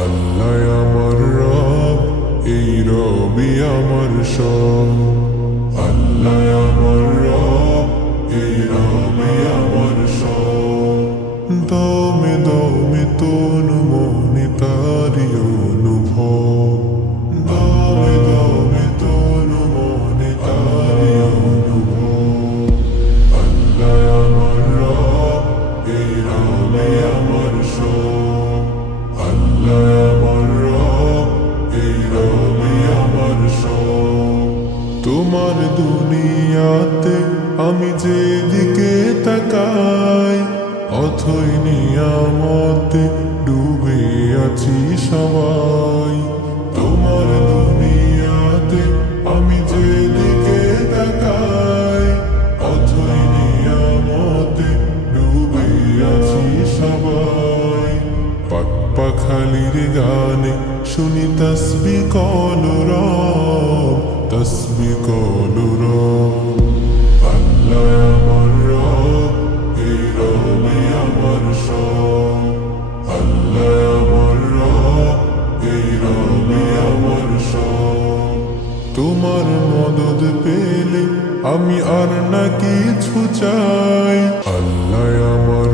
আল্লাহ আমার রব, এই রবি আমার সব। আল্লাহ আমার রব, এই রবি আমার সব। দমে দমে তনু মনে তারি অনুভব। দমে দমে তনু মনে তারি অনুভব। আল্লাহ আমার রব, এই রবি আমার সব। আল্লাহ আমার রব, এই রবি আমার সব। তোমার দুনিয়াতে আমি যেদিকে তাকাই, অথই নিয়ামতে ডুবে আছি সবাই। তোমার দুনিয়াতে আমি যেদিকে তাকাই, অথই নিয়ামতে ডুবে আছি সবাই। পাখালির গানে শুনি তসবি কলরব, তসবি কলরব। আল্লাহ আমার রব, এই রবি আমার সব। আল্লাহ আমার রব, এই রবি আমার সব। তোমার মদদ পেলে আমি আর না কিছু চাই। আল্লাহ আমার